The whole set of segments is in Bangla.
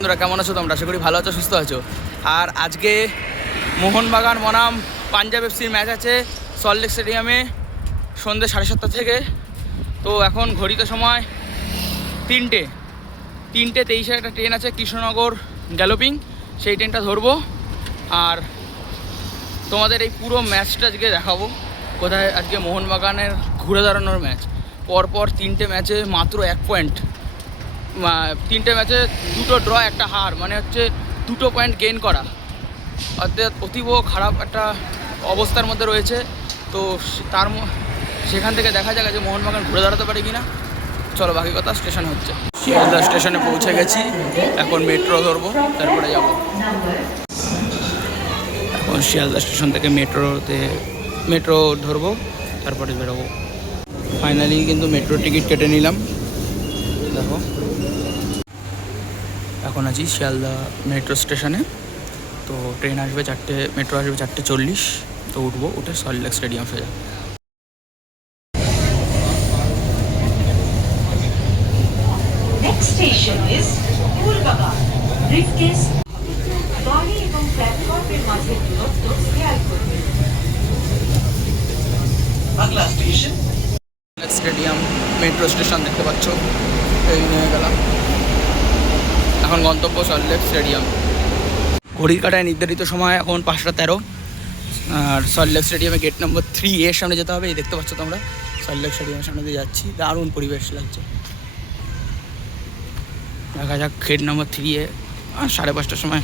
বন্ধুরা কেমন আছো তোমরা? আশা করি ভালো আছো, সুস্থ আছো। আর আজকে মোহনবাগান বনাম পাঞ্জাব এফসির ম্যাচ আছে সল্টলেক স্টেডিয়ামে সন্ধ্যে 7:30 থেকে। তো এখন ঘড়িতে সময় 3:23 একটা ট্রেন আছে কৃষ্ণনগর গ্যালোপিং, সেই ট্রেনটা ধরবো। আর তোমাদের এই পুরো ম্যাচটা আজকে দেখাবো। কোথায় আজকে মোহনবাগানের ঘুরে দাঁড়ানোর ম্যাচ। পরপর 3টে ম্যাচে মাত্র 1 পয়েন্ট, 3টে ম্যাচে 2টো ড্র, একটা হার, মানে হচ্ছে 2টো পয়েন্ট গেইন করা। অর্থাৎ অতীব খারাপ একটা অবস্থার মধ্যে রয়েছে। তো সেখান থেকে দেখা যাক যে মোহনবাগান ঘুরে দাঁড়াতে পারে কি না। চলো বাকি কথা স্টেশন হচ্ছে। শিয়ালদা স্টেশনে পৌঁছে গেছি, এখন মেট্রো ধরবো, তারপরে যাব। এখন শিয়ালদা স্টেশন থেকে মেট্রো ধরবো, তারপরে বেরোবো। ফাইনালি কিন্তু মেট্রোর টিকিট কেটে নিলাম। দেখো এখন আছি শিয়ালদা মেট্রো স্টেশনে। তো ট্রেন আসবে 4টে, মেট্রো আসবে 4:40। তো উঠবো, উঠে সল্টলেক স্টেডিয়াম সোজা। স্টেডিয়াম মেট্রো স্টেশন দেখতে পাচ্ছ, এই নিয়ে গেলাম। এখন গন্তব্য সল্টলেক স্টেডিয়াম। ঘড়ির কাটায় নির্ধারিত সময় এখন 5:13। আর সল্টলেক স্টেডিয়ামে গেট নম্বর 3 এর সামনে যেতে হবে। এই দেখতে পাচ্ছ তোমরা, সল্টলেক স্টেডিয়ামের সামনে দিয়ে যাচ্ছি। দারুণ পরিবেশ লাগছে। দেখা যাক গেট নম্বর 3 এ 5:30টার সময়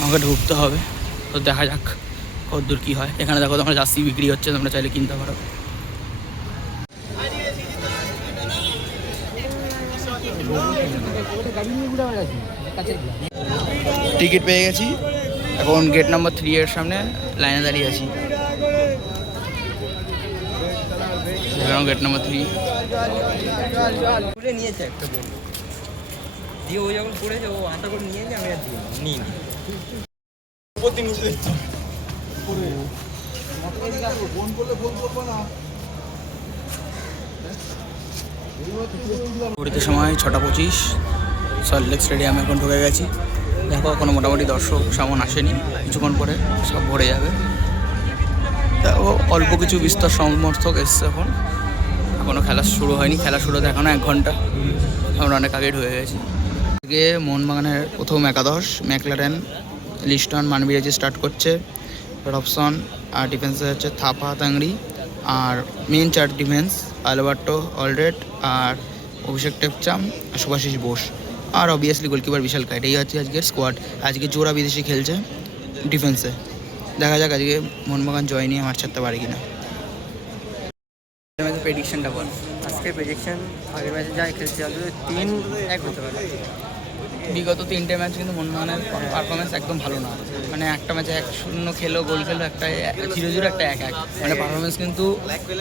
আমাকে ঢুকতে হবে। তো দেখা যাক কতদূর কী হয়। এখানে দেখো তোমরা জার্সি বিক্রি হচ্ছে, তোমরা চাইলে কিনতে পারো। টিকিট পেয়ে গেছি, এখন গেট নাম্বার 3 এর সামনে লাইনে দাঁড়িয়ে আছি। গেট নাম্বার 3 নিয়েছে একটা দিয়ে, ও যখন পড়েছে ও আটা করে নিয়ে আমি আর নিই নি। ঘড়িতে সময় 6:25। সল্টলেক স্টেডিয়ামে এখন ঢুকে গেছি। দেখো এখনো মোটামুটি দর্শক সামন আসেনি, কিছুক্ষণ পরে সব ভরে যাবে। দেখো অল্প কিছু বিস্তর সমর্থক এসছে। এখনও খেলা শুরু হয়নি, খেলা শুরু হতে এখনও 1 ঘন্টা। আমরা অনেক আগে ঢুকে গেছি। আজকে মোহনবাগানের প্রথম একাদশ ম্যাকলারেন, লিস্টন, মানবিরাজি স্টার্ট করছে, রবসন। আর ডিফেন্সে হচ্ছে থাপা, তাংড়ি। আর মেন 4 ডিফেন্স আলবার্টো, অলরেড, আর অভিষেক টেপচাম, আর শুভাশিস বোস। আর অবভিয়াসলি গোলকিপার বিশাল কাইট। এই হচ্ছে আজকের স্কোয়াড। আজকে জোড়া বিদেশি খেলছে ডিফেন্সে। দেখা যাক আজকে মোহনবাগান জয় নিয়ে মাঠ ছাড়তে পারে কিনা। প্রেডিকশনটা বল। আজকে প্রেডিকশন আগের ম্যাচে যা খেলছে 3-1 হতে পারে। বিগত 3টে ম্যাচ কিন্তু মোহনবাগানের পারফরমেন্স একদম ভালো না। মানে একটা ম্যাচে 1-0 খেলো, গোল খেলো, একটা 0-0, একটা 1-1। মানে পারফরমেন্স কিন্তু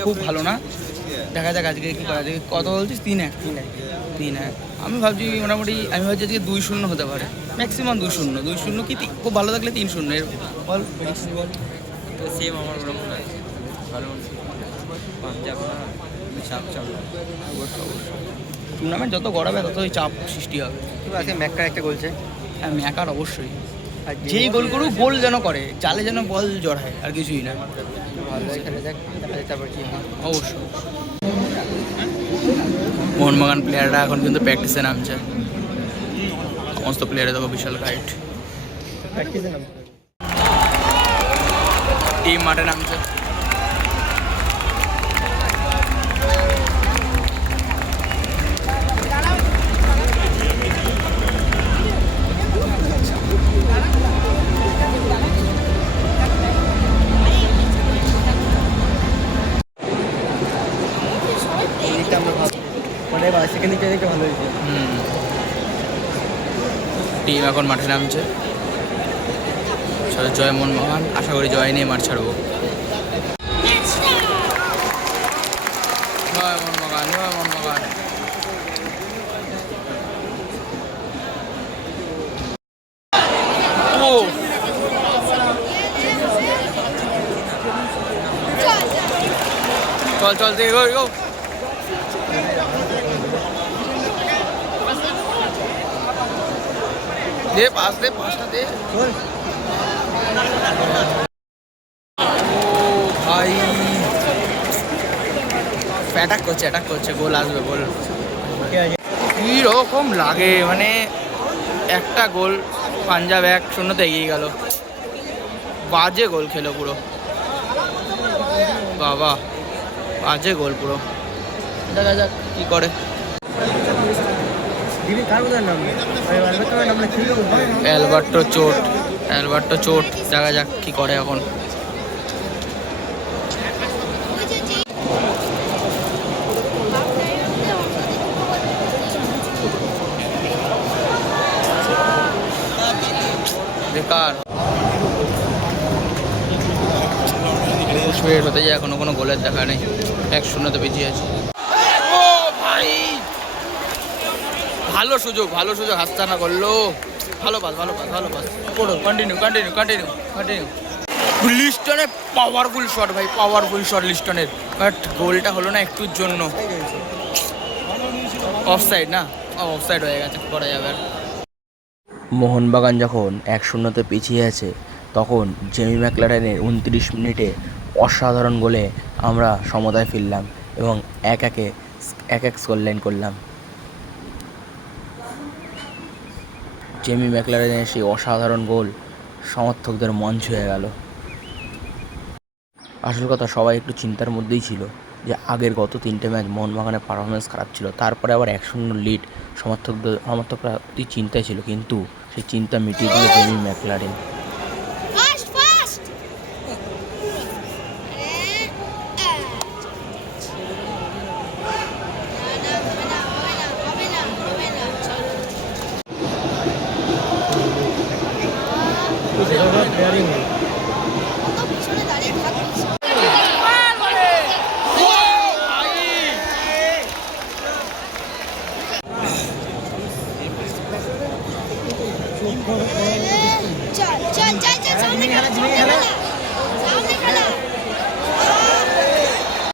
খুব ভালো না। দেখা যাক আজকে কী করা যায়। কত বলছিস? 3-1। আমি ভাবছি মোটামুটি, আমি ভাবছি আজকে 2-0 হতে পারে, ম্যাক্সিমাম 2-0 কি খুব ভালো থাকলে 3-0। এর বল প্রেডিকশন বল। তো সেম আমার ওরকম মনে হয় ভালো পাঞ্জাব না চাপ টুর্নামেন্ট যত গড়াবে ততই চাপ সৃষ্টি হবে। আজকে ম্যাকার একটা গোলছে। হ্যাঁ, ম্যাকার অবশ্যই। আর যেই গোল করুক, গোল যেন করে, জালে যেন বল জড়ায়, আর কিছুই না। ভালো খেলে যাক, তারপর কি হয় অবশ্যই। মোহনবাগান প্লেয়াররা এখন কিন্তু প্র্যাকটিসে নামছে। সমস্ত প্লেয়ারে দেখো বিশাল গাইড। টিম মাঠে নামছে। সেকেন্ড দিকটা দেখতে ভালো হয়েছে। টিম এখন মাঠে নামছে। জয় মোহনবাগান, আশা করি জয় নিয়ে মাঠ ছাড়বো। জয় মোহনবাগান, জয় মোহনবাগান। চল দেখো। দে পাস দে, পাসটা দে। ও ভাই অ্যাটাক করছে, গোল আসবে, গোল। কি রকম লাগে মানে একটা গোল, পাঞ্জাব 1-0 এগিয়ে গেল। বাজে গোল খেলো পুরো, বাবা বাজে গোল পুরো। দেখা যাক কি করে। অ্যালবার্টো চোট, দেখা যাক কি করে এখন। বেকার হতে যায়, এখনো কোনো গোলের দেখা নেই, 1-0 পিছিয়ে আছে। ও ভাই ভালো সুযোগ হাতছানা করলো। ভালো পাস করো, কন্টিনিউ। লিস্টনের পাওয়ারফুল শট ভাই, লিস্টনের, বাট গোলটা হলো না একটুর জন্য। অফসাইড না, অফসাইড হয়ে গেছে, করা যাবে আর। মোহনবাগান যখন 1-0 পিছিয়ে আছে তখন জেমি ম্যাকলারেনের 29 মিনিটে অসাধারণ গোলে আমরা সমতায় ফিরলাম এবং এক এক স্কোর লাইন করলাম। জেমি ম্যাকলারেনের সেই অসাধারণ গোল সমর্থকদের মন ছুঁয়ে গেল। আসল কথা, সবাই একটু চিন্তার মধ্যেই ছিল যে আগের গত 3টে ম্যাচ মোহনবাগানের পারফরমেন্স খারাপ ছিল, তারপরে আবার 1-0 লিড, সমর্থকরা অতি চিন্তায় ছিল, কিন্তু সেই চিন্তা মিটিয়ে দিল জেমি ম্যাকলারেন।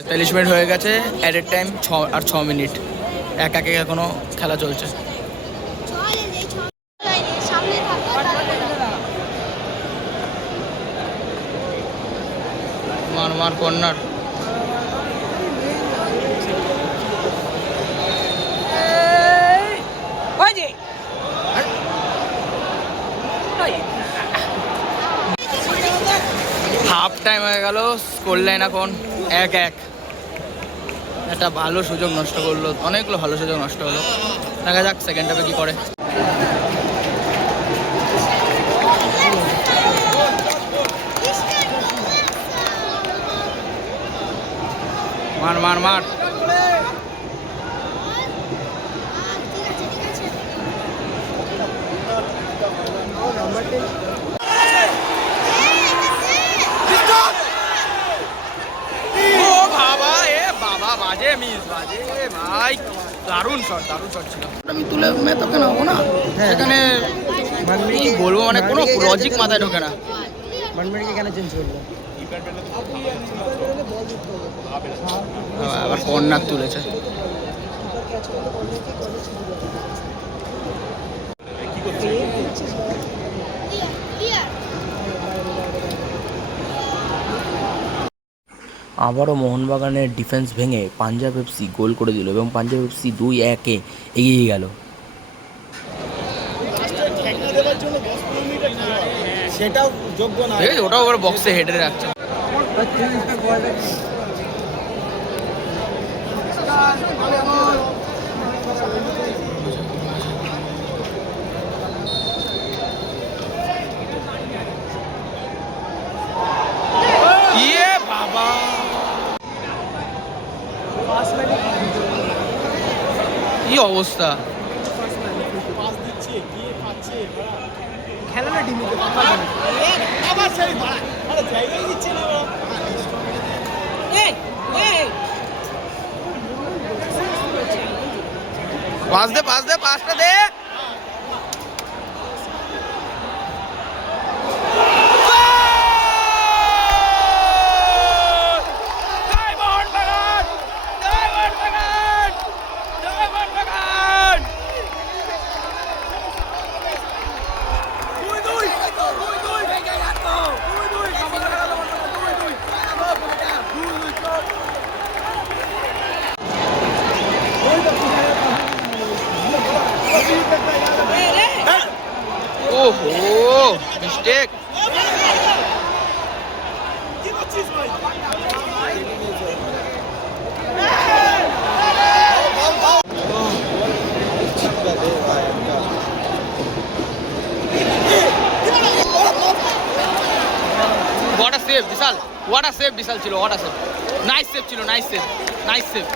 তেইশ মিনিট হয়ে গেছে, অ্যাডেড টাইম 6 মিনিট, 1-1 এখনো খেলা চলছে। মার কর্নার, হাফ টাইম হয়ে গেল, স্কোর লাইন এখন 1-1। একটা ভালো সুযোগ নষ্ট করলো, অনেকগুলো ভালো সুযোগ নষ্ট হলো। দেখা যাক সেকেন্ড হাফে কি করে। মার বাজে মিস, বাজে ভাই, দারুণ শট ছিল। আমি তুলে তোকে নেবো না, সেখানে কি বলবো, মানে কোনো লজিক মাথায় ঢোকে না। আবার কর্নার তুলেছে। আবারও মোহনবাগানের ডিফেন্স ভেঙে পাঞ্জাব এফসি গোল করে দিল এবং পাঞ্জাব এফসি 2-1 এগিয়ে গেল। সেটাও যোগ্য না, ওটাও আবার বক্সে হেডে রাখছে। বাবা কি অবস্থা, পাস দে পাসটা দে। Oh, mistake. What a save, Vishal. What a save, Vishal chilo. What a save. Nice save chilo. Nice save. Nice save.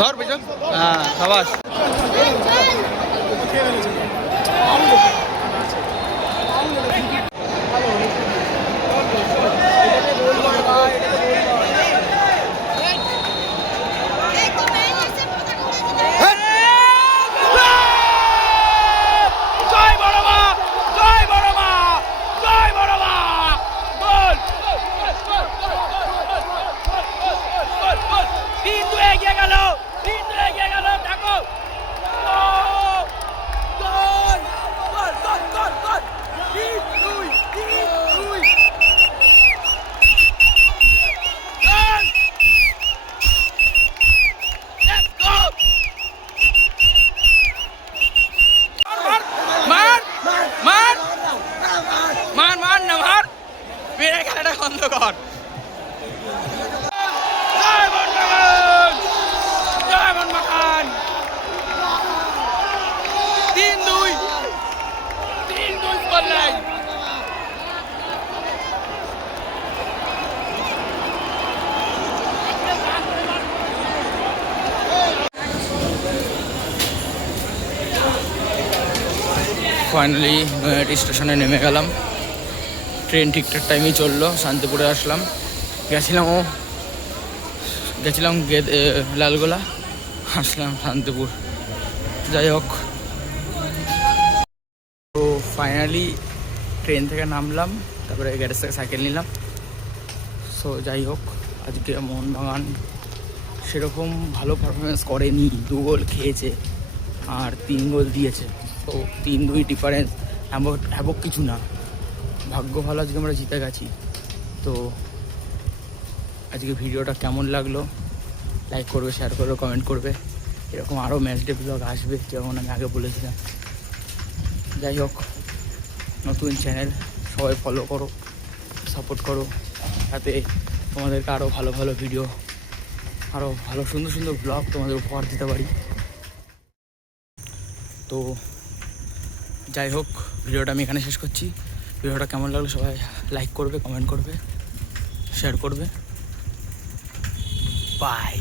ধর পেছন হ্যাঁ সাবাস অন্ধকার ফাইনালি নৈহাটি স্টেশনে নেমে গেলাম ট্রেন ঠিকঠাক টাইমেই চললো শান্তিপুরে আসলাম গেছিলাম লালগোলা আসলাম শান্তিপুর যাই হোক তো ফাইনালি ট্রেন থেকে নামলাম তারপরে গ্যারেজ থেকে সাইকেল নিলাম সো যাই হোক আজকে মোহনবাগান সেরকম ভালো পারফরমেন্স করেনি 2 গোল খেয়েছে আর 3 গোল দিয়েছে তো 3-2 ডিফারেন্স হ্যাবক কিছু না ভাগ্য ভালো আজকে আমরা জিতে গেছি তো আজকে ভিডিওটা কেমন লাগলো লাইক করবে শেয়ার করবে কমেন্ট করবে এরকম আরও ম্যাচ ডে ব্লগ আসবে যেমন আমি আগে বলেছিলাম যাই হোক নতুন চ্যানেল সবাই ফলো করো সাপোর্ট করো যাতে তোমাদেরকে আরও ভালো ভালো ভিডিও আরও ভালো সুন্দর সুন্দর ব্লগ তোমাদের উপহার দিতে পারি তো যাই হোক ভিডিওটা আমি এখানে শেষ করছি ভিডিওটা কেমন লাগলো সবাই লাইক করবে কমেন্ট করবে শেয়ার করবে বাই